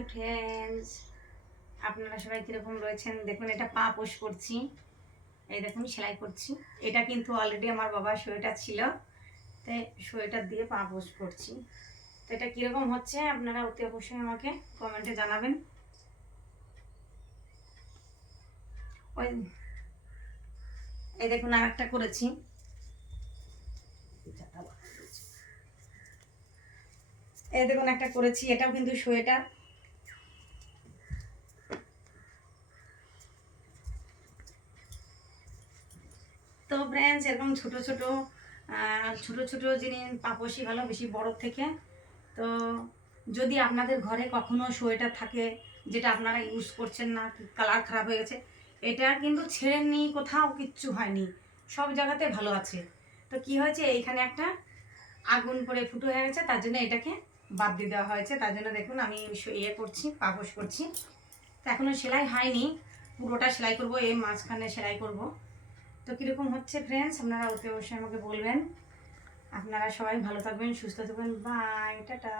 Hi friends, আপনারা সবাই কীরকম রয়েছেন? দেখুন, এটা পা পোষ করছি। এই দেখুন সেলাই করছি। এটা কিন্তু অলরেডি আমার বাবার সোয়েটার ছিল, তাই সোয়েটার দিয়ে পা পোষ করছি। তো এটা কীরকম হচ্ছে আপনারা অতি অবশ্যই আমাকে কমেন্টে জানাবেন। ওই এই দেখুন আর একটা করেছি। এই দেখুন একটা করেছি, এটাও কিন্তু সোয়েটার। তো ফ্রেন্ডস, এরকম ছোট ছোট জিনিস পাপোশই ভালো, বেশি বড় থেকে। তো যদি আপনাদের ঘরে কখনো সোয়েটার থাকে যেটা আপনারা ইউজ করছেন না, কালার খারাপ হয়ে গেছে, এটা কিন্তু ছেড়েননি, কোথাও কিচ্ছু হয়নি, সব জায়গাতে ভালো আছে। তো কি হয়েছে, এইখানে একটা আগুন পড়ে ফুটো হয়ে গেছে, তার জন্য এটাকে বাদ দিয়ে দেওয়া হয়েছে। তার জন্য দেখুন আমি ইয়ে করছি, পাপোশ করছি। তো এখনও সেলাই হয়নি, পুরোটা সেলাই করব, এই মাঝখানে সেলাই করব। তো কীরকম হচ্ছে ফ্রেন্ডস আপনারা অতি অবশ্যই আমাকে বলবেন। আপনারা সবাই ভালো থাকবেন, সুস্থ থাকবেন। Bye, tata.